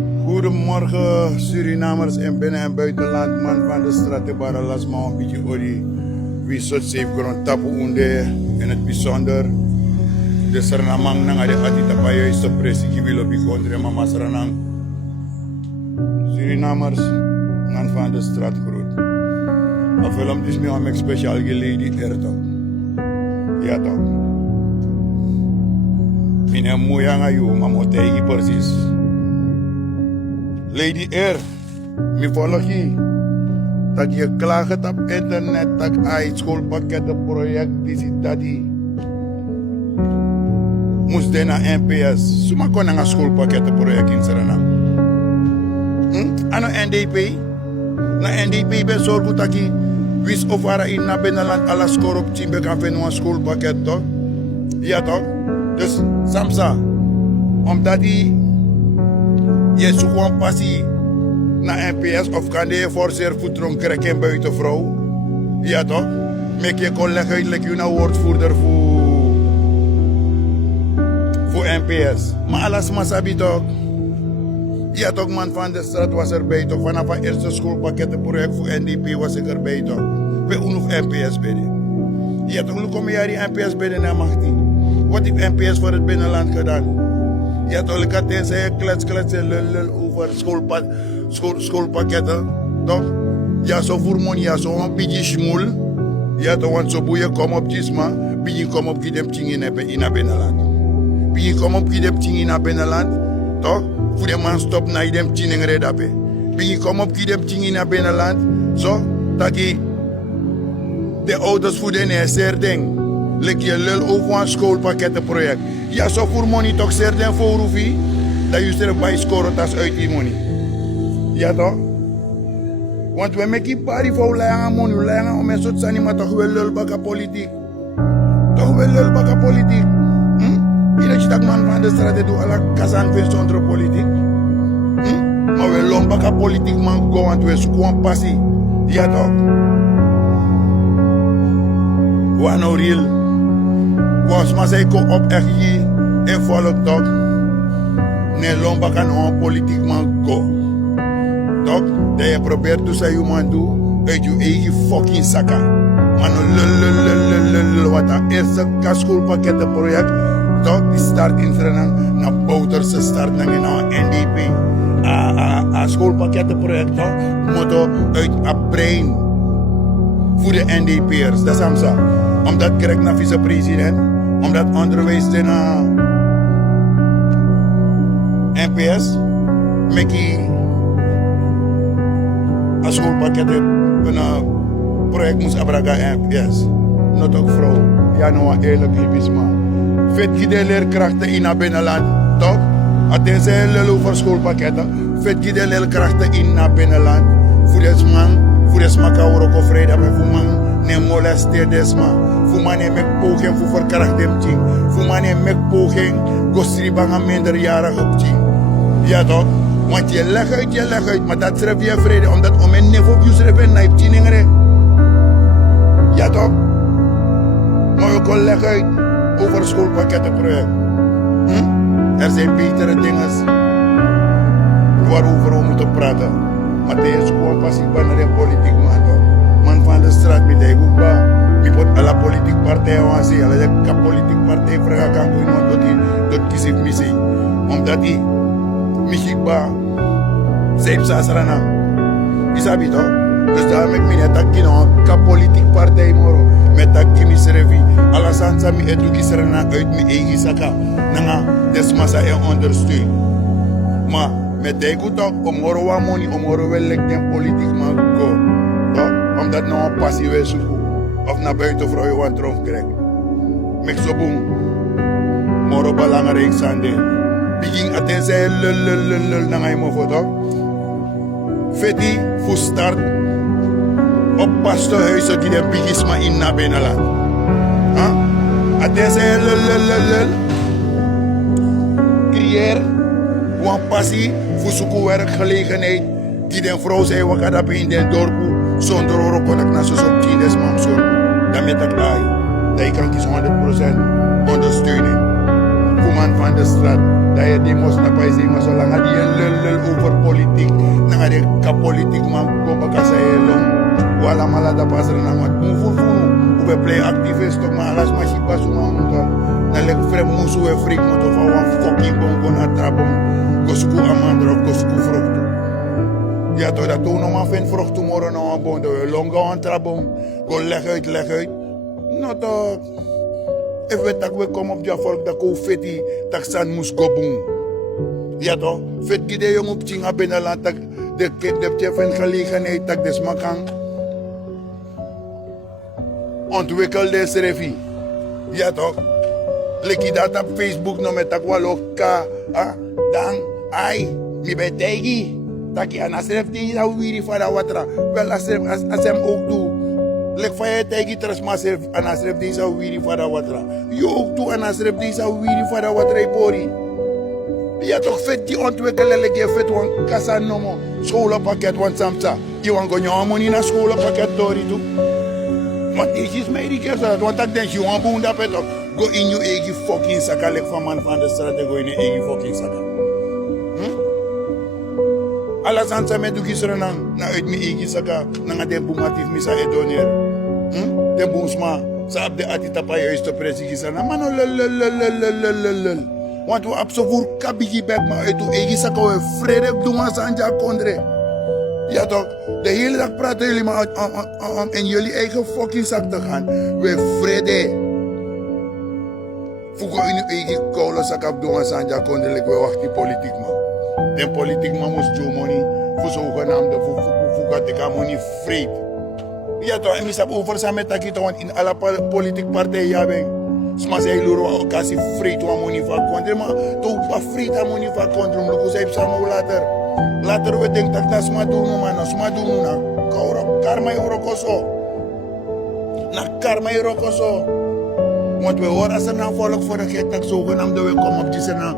Goedemorgen Surinamers in binnen- en buitenland, man van de straat, de Baralas, maar een beetje ori. Wie soort safe grond tapu unde, in het bijzonder. De Surinamang nang ade atita pa yo iso presi kibilo bikondre mama Surinam. Surinamers, man van de straat groot. Of film is nu een speciaal geleden toch. Ja toch. Mine moeia ngayu, mamotei precies. Lady Air, mi volg je. Dat je klaagt op internet dat hij schoolpakkettenproject dat die moest de naar NPS. Suma kon een schoolpakkettenproject in Suriname. Ano NDP? Na NDP ben zorgen dat je wist of er in na binnenland alles corruptie kan vinden een schoolpakket toch? Ja toch? Dus Samsa, omdat die je zoekt een passie naar NPS of kan je voorzeer voetron krijgen buiten vrouw? Ja toch? Mek je collega uitleg je nou woordvoerder voor NPS. Maar alles maar sabi toch? Ja toch, man van de straat was erbij toch? Vanaf het eerste schoolpakkettenproject voor NDP was ik erbij toch? We nog NPS binnen. Ja toch, nu kom je die NPS binnen en mag niet. Wat heeft NPS voor het binnenland gedaan? Ja toch, ik had tegen klets en lul over schoolpakketten. Toch? Ja, zo voor money, ja, zo een beetje schmoel. Ja toch, want zo boeien kom op Gisma. Beetje kom op die ting in het binnenland. Beetje kom op die ting in het binnenland. Toch? Voor de man stop naar die ting in red up. Beetje kom op die ting in het binnenland. Zo, dat je de ouders voor de neer ding. Lek je lul over een schoolpakkettenproject. Ja, zo voor money toch zeer den voor hoeveel. Dat je er bij scoren tas uit die money. Ja toch? Want we maken een party voor leiden money. Leiden om een soort zijn, maar toch wel lul bakken politiek. Toch wel lul bakken politiek. Je dat man van de straat doet alle kazan veel zonder politiek. Maar we lul bakken politiek man go, want we zoeken een passie. Ja toch? Wat nou real? Was maar zij kom op echt hier en volk toch? Nee, lomba kan een politiek man go. Toch? Dat je probeert te zeggen man doen uit je eigen fucking zakken. Maar lul wat dat eerste schoolpakkettenproject toch? Die start in Suriname naar Bouterse start naar NDP. Schoolpakkettenproject toch? Motto uit een brein voor de NDP'ers. Dat is hem zo. Omdat krijg naar vicepresident. Omdat onderwijs in NPS met die schoolpakket een project moest abraga NPS. Not ook vrouw. Ja, nou een eerlijk liefjes man. Vet je de leerkrachten in het binnenland, toch? Het is een lul over schoolpakketten. Vet je de leerkrachten in het binnenland. Voor de man, voor de smaak ook of vrede, maar voor man ne molesteer desma. Voor man ne mek poging voor verkracht dem ting. Voor man ne mek poging gostri banga minderjarig op ting. Ja toch? Want je legt uit, maar dat schrijf je vrede, omdat om een niveau je schrijft een naip tieningere. Ja toch? Maar je kan leggen uit over schoolpakkettenproject. Er zijn betere dingen waarover we moeten praten. Maar het is gewoon passie bij de politiek man toch? Man van de straat met de hoekba. Je moet alle politieke partijen aanzien. Alle politieke partijen vragen kan doen dat kies missie. Omdat die Michikba zeep sasrana. Isabi toch? Dus daarom ik me dat ik een politieke partij moro. Met dat kimisrevi. Alla sansa mi edukisrana uit mijn eigen zaka. Nanga desmasa en ondersteun. Maar met de goed toch, omoro wa money, omoro wel lek den politiek man go. Toch? Omdat nou een passie wil zoeken. Of naar buiten vrouw je wat tromp krijgt. Mek zo boom. Moro belangrijk zijn. Begin attentie lul na ngay mo toch? Feti voor start op pastoorhuizen die de bigisma in na binnenland. Attentie lul. Creëer een passie voor zoeken werkgelegenheid die de vrouw zei wat gaat in den dorp zonder oro contact naar zo'n 10 desman zo. Dan met dat ai. Dat je kan kiezen 100% ondersteuning. Voor man van de straat. Dat je die moest naar pijzen, maar zolang je een lul data passer na wat move we play activist toch maar alas maar si pasu na na lek frem musu we freak moto van wan fucking bongo na trabom gosku amandro of gosku vrucht. Ja toch dat toen nog maar vind vrucht tomorrow na een bondo we longa aan trabom go leg uit nou toch if we tak we kom op ja volk dat ko feti tak san mus go boom. Ja toch vet gide jong op tinga binnenland tak de chef en gelegenheid tak des makang ontwikkel des revi. Ja toch leki dat op Facebook no met tak waloka dan ai mi betegi tak ja nasref die na wiri fara watra wel asem ook toe lek van je tegi tras masref anasref die sa wiri fara watra yo ook toe anasref die sa wiri fara watra pori. Ja toch vet die ontwikkelen lek vet wan kasa nomo schoolpakket wan samsa je wan go nyamoni na schoolpakket tori toe. Maar dit is mij die keer want ik denk je wan boen dat pet go in je eigen fucking zak lek van man van de straat go in je eigen fucking zak. Alles aan zijn met de na uit mijn eigen zak na de boematief misa edoneer. De boemsma sa op de atitapa juist te precies na mano lel. Want we absoluut kabigi bek maar uit de eigen zak we vrede doen aan Sanja Kondre. Ja toch, de hele dag praten jullie maar om in jullie eigen fucking zak te gaan. We vrede. Voegen in uw eigen kolen zak op doen aan Sanja Kondre. We wachten die politiek man. De politiek man moest Joe money. Voor zogenaamde, voor dat ik aan money vreed. Ja toch, en we zijn over samen met dat want in alle politieke partijen hebben. Smas hij loro kasi vreed aan money van Kondre. Maar toch pas vreed aan money van Kondre. Omdat we zijn samen later. Later we denken dat dat smadunu man, smadunu na karma eurokoso. Na karma eurokoso. Want we horen als er nou volk voor de gek dat zogenaamde we komen op die zijn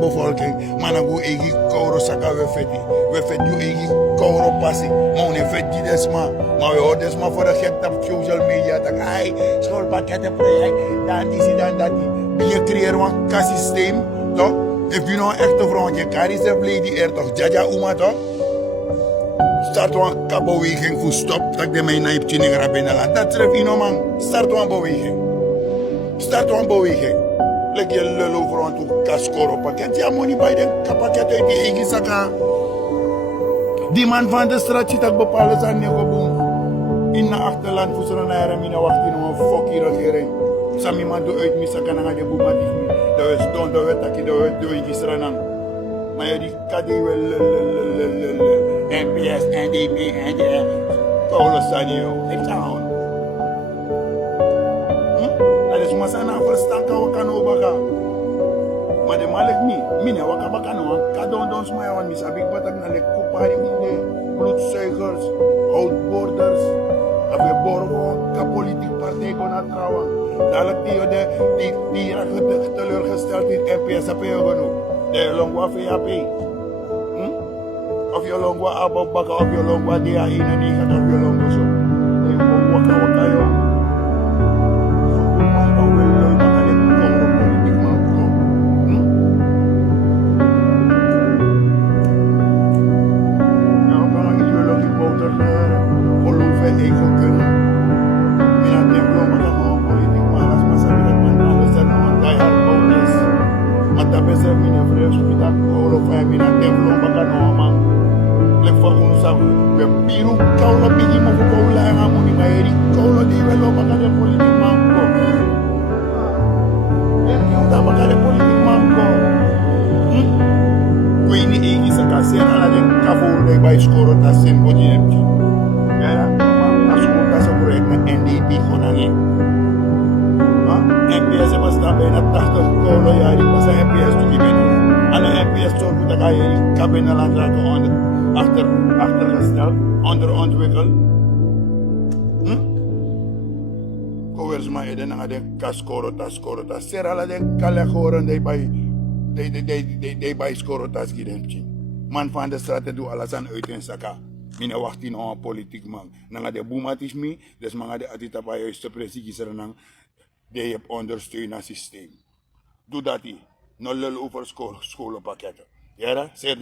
bevolking. Maar dan go eigen kauro saka we feti. We feti je eigen kauro passie. Maar we feti desma. Maar we horen desma voor de gek op social media. Dat hij schoolpakketten project. Dan die dan dat die. Je creëert een kassysteem. Toch? If you know echte vrouw, je kan niet lady er toch, jaja uma toch? Start een kabeweging voor stop, dat de mij naar je tjening binnenland. Dat tref je man, start een beweging. Start een beweging. Leg je lul over aan toe kaskoro pakket. Ja, money bij de kapakket uit die eigen zaka. Die man van de straat zit ook bepaalde zijn negoboom. In de achterland voor zo'n jaren, mina wacht in een fucking regering. Sami man doe uit misa kan aan de boema die. Dat is don dat we taki dat we doen gisranan. Maar je die kadi wel NPS, NDP, NDF, Paulo Sadio, ik zou. Dat is maar zijn verstaan kan we kan overga. Maar de malek niet, mine we kan bakken nou, kadon dons maar want misabi batak na lek kupari inde, bloedzuigers, houtborders, dat we borgen, ka politiek partij kon trouwen. Dadelijk die raakt teleurgesteld in NPS heb je genoeg. De longwa VAP. Of je longwa abobaka, of je longwa DA91, of je longwa zo. Waka joh. Achtergesteld, onderontwikkeld. Kowers maar eden na den kaskorota. Serala den kalegoren de bij skorotas gidemchi. Man van de straat doet alles aan uit en saka. Mina wacht in een politiek man. Nanga de boematis mi, dus manga de atita pa juiste precies er nang de heb ondersteunen systeem. Doe dat die. No lul over schoolpakketten. Ja, zeg